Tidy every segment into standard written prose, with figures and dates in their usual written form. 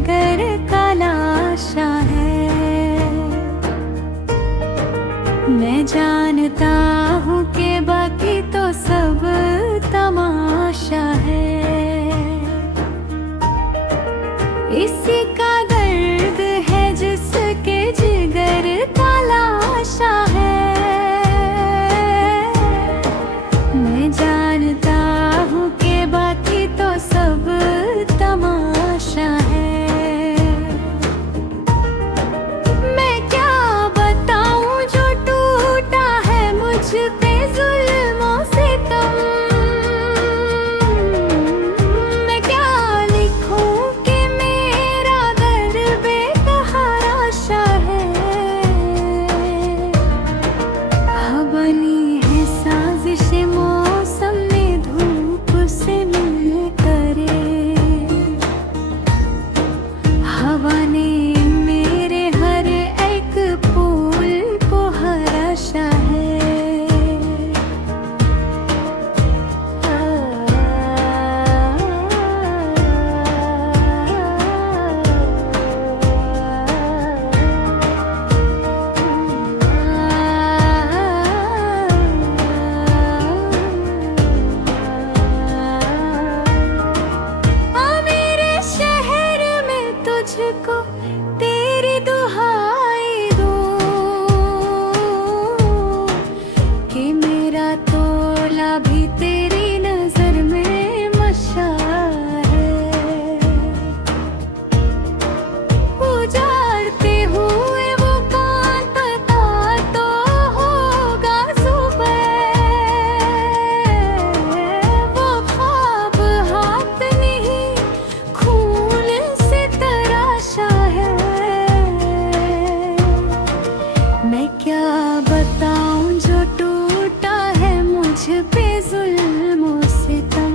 जिगर का लाशा है। मैं जानता हूँ कि बाकी तो सब तमाशा है। इसी का दर्द है जिसके जिगर का लाशा है। मैं जानता हूँ कि बाकी तो सब तमाशा है। मैं क्या बताऊँ जो टूटा है मुझ पे जुल्मों से कम। मैं क्या लिखूं कि मेरा दर्द बेतहाशा है। बनी है साजिश मौसम में धूप से मिल करे। हवा ने मेरे हर एक फूल को हराशा है। मेरे शहर में तुझको तेरी दुहाई दूं कि मेरा तोला भी तेरी नजर में मशा है। उजाड़ते हुए वो कांपता तो होगा सुबह। वो ख्वाब हाथ नहीं खून से तराशा है। मैं क्या बताऊं जो टूटा है मुझ पे जुल्मों से तम।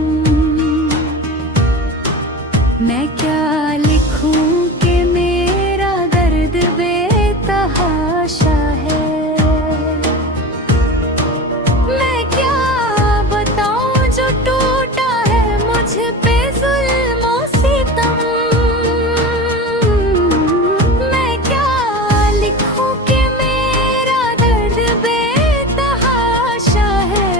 मैं क्या लिखूं कि मेरा दर्द बेतहाशा है। मैं क्या बताऊं जो टूटा है मुझ पे जुल्मों से तम। मैं क्या लिखूं कि मेरा दर्द बेतहाशा है।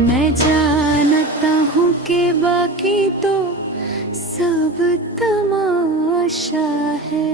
मैं जानता हूँ कि बाकी तो सब तमाशा है।